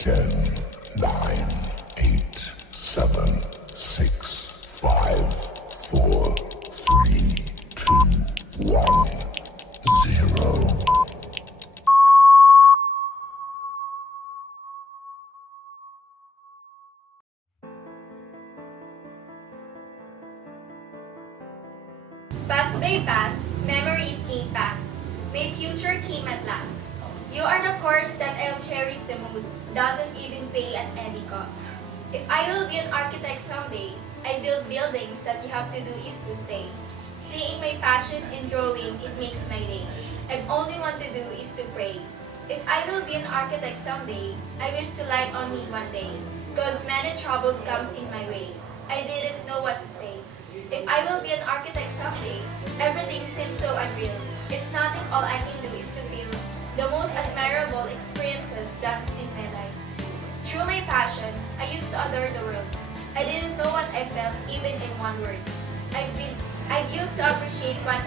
10, 9, 8, 7, 6, 5, 4, 3, 2, 1, 0. Past by past, memories came past. My future came at last. You are the course that I'll cherish the most, doesn't even pay at any cost. If I will be an architect someday, I build buildings that you have to do is to stay. Seeing my passion in drawing, it makes my day. I only want to do is to pray. If I will be an architect someday, I wish to light on me one day. Cause many troubles comes in my way. I didn't know what to say. If I will be an architect someday, everything seems so unreal. It's nothing, all I can do is to feel the most admirable experiences that's in my life. Through my passion, I used to adore the world. I didn't know what I felt even in one word. I've used to appreciate what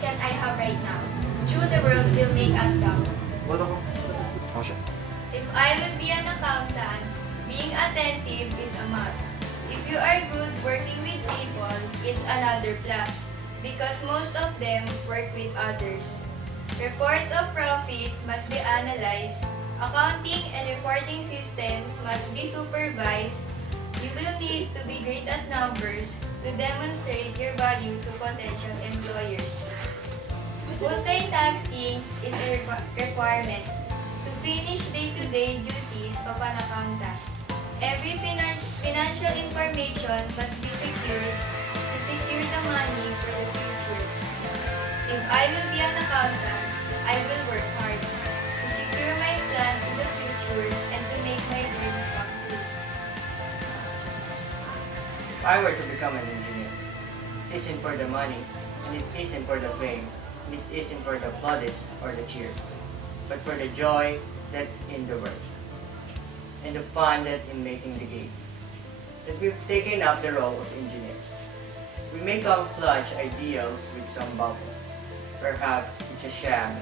can I have right now. Through the world will make us bound. If I will be an accountant, being attentive is a must. If you are good working with people, it's another plus, because most of them work with others. Reports of profit must be analyzed. Accounting and reporting systems must be supervised. You will need to be great at numbers to demonstrate your value to potential employers. Multitasking is a requirement to finish day-to-day duties of an accountant. Every financial information must be secured to secure the money for the future. If I will be an accountant, I will work hard to secure my plans in the future and to make my dreams come true. If I were to become an engineer, it isn't for the money, and it isn't for the fame, and it isn't for the plaudits or the cheers, but for the joy that's in the work, and the fun that in making the game. That we've taken up the role of engineers. We may camouflage ideals with some bubble. Perhaps it's a sham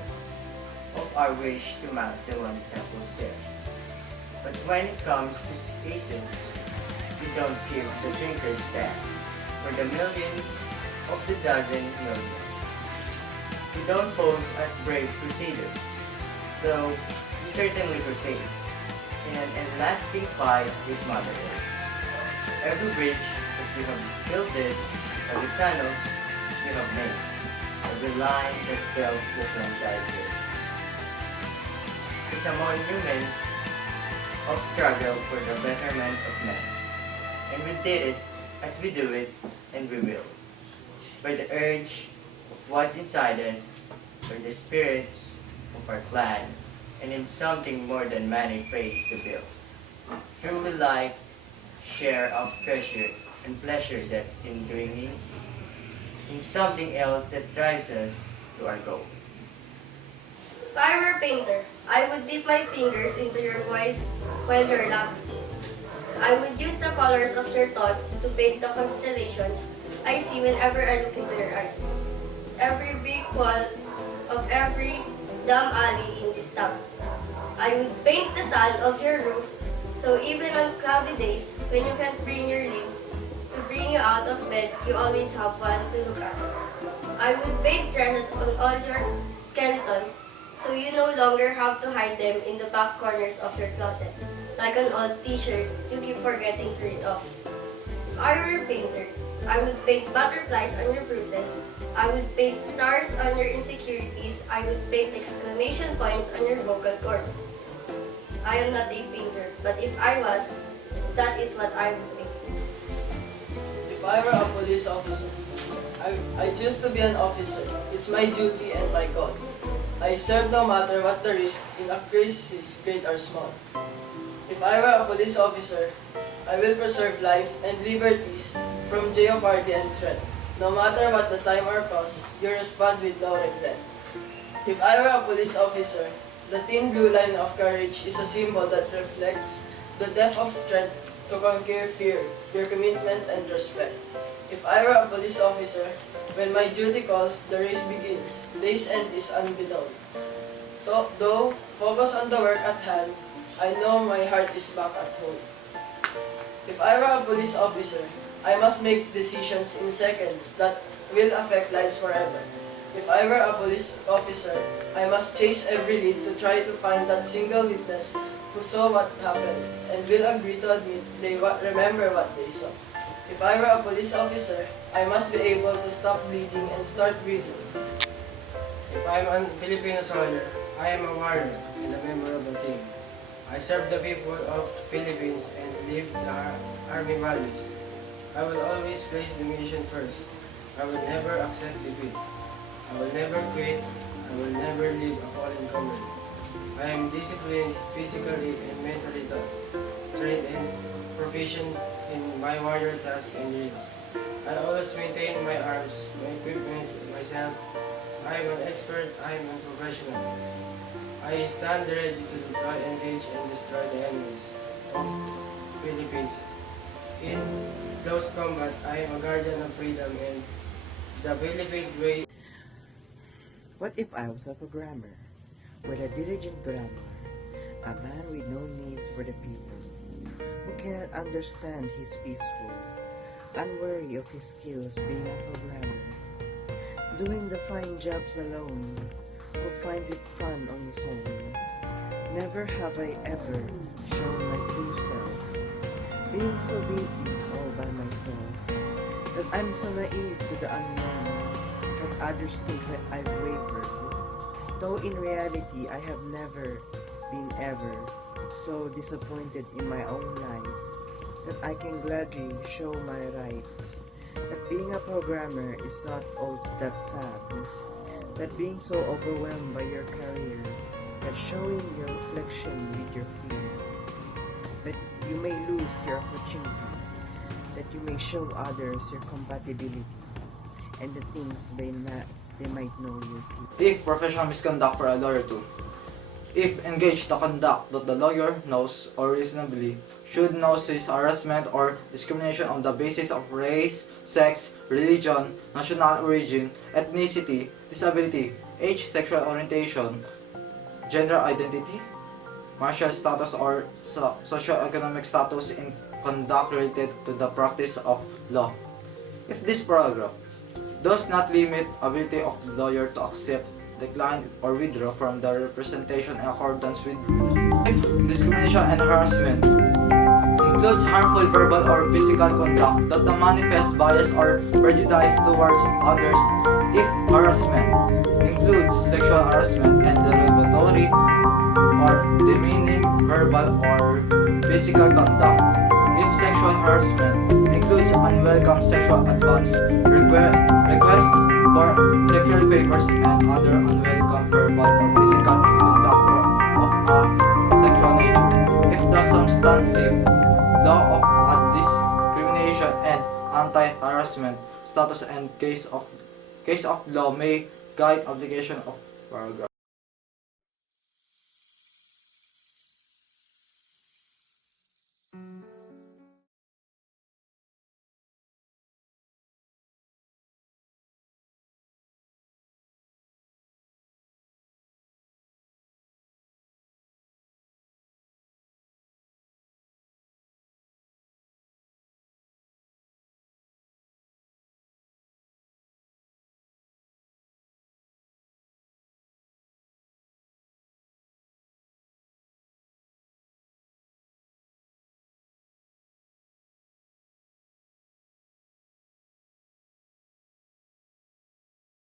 of our wish to mount the one temple stairs. But when it comes to cases, we don't give the drinkers that for the millions of the dozen millions. We don't pose as brave crusaders, though we certainly crusade in an everlasting fight with Mother Earth. Every bridge that we have builded, every tunnels we have made, every line that builds the franchise gate is a monument of struggle for the betterment of men. And we did it as we do it, and we will. By the urge of what's inside us, by the spirits of our clan, and in something more than money pays the bill. Through we like share of treasure and pleasure that in dreaming, in something else that drives us to our goal. If I were a painter, I would dip my fingers into your voice while you're laughing. I would use the colors of your thoughts to paint the constellations I see whenever I look into your eyes. Every brick wall of every dumb alley in this town. I would paint the sun of your roof, so even on cloudy days when you can't bring your limbs to bring you out of bed, you always have one to look at. I would paint dresses on all your skeletons, so you no longer have to hide them in the back corners of your closet, like an old t-shirt you keep forgetting to rid off. If I were a painter, I would paint butterflies on your bruises. I would paint stars on your insecurities. I would paint exclamation points on your vocal cords. I am not a painter, but if I was, that is what I would paint. If I were a police officer, I choose to be an officer. It's my duty and my God. I serve no matter what the risk in a crisis, great or small. If I were a police officer, I will preserve life and liberties from jeopardy and threat. No matter what the time or cost, you respond with no regret. If I were a police officer, the thin blue line of courage is a symbol that reflects the depth of strength to conquer fear, your commitment and respect. If I were a police officer, when my duty calls, the race begins. Day's end is unbeknown. Though, focus on the work at hand, I know my heart is back at home. If I were a police officer, I must make decisions in seconds that will affect lives forever. If I were a police officer, I must chase every lead to try to find that single witness who saw what happened and will agree to admit they remember what they saw. If I were a police officer, I must be able to stop bleeding and start breathing. If I am a Filipino soldier, I am a warrior and a member of the team. I serve the people of Philippines and live the army values. I will always place the mission first. I will never accept defeat. I will never quit. I will never leave a fallen comrade. I am disciplined physically and mentally trained and proficient in my warrior tasks and drills. I always maintain my arms, my equipment myself. I am an expert, I am a professional. I stand ready to deploy, engage, and destroy the enemies of Philippines. In close combat, I am a guardian of freedom and the Philippine way. What if I was a programmer, with a diligent grammar, a man with no needs for the people, who cannot understand his peaceful, unwary of his skills being a programmer, doing the fine jobs alone, who finds it fun on his own. Never have I ever shown my true self, being so busy all by myself, that I'm so naive to the unknown, that others think that I've wavered, though in reality I have never been ever so disappointed in my own life, that I can gladly show my rights, that being a programmer is not all that sad, that being so overwhelmed by your career, that showing your reflection with your fear, that you may lose your opportunity, that you may show others your compatibility, and the things they might know your people. If professional misconduct for a lawyer too. If engaged the conduct that the lawyer knows or reasonably should know his harassment or discrimination on the basis of race, sex, religion, national origin, ethnicity, disability, age, sexual orientation, gender identity, martial status, or socio-economic status in conduct related to the practice of law. If this paragraph does not limit ability of the lawyer to accept, decline, or withdraw from the representation in accordance with rules. If discrimination and harassment includes harmful verbal or physical conduct that the manifest bias or prejudice towards others. If harassment includes sexual harassment and derogatory or demeaning verbal or physical conduct. If sexual harassment includes unwelcome sexual advance, requests for sexual favors, and other unwelcome verbal or physical conduct of a sexual nature. If the substantive law of discrimination and anti-harassment status and case of law may guide application of paragraph.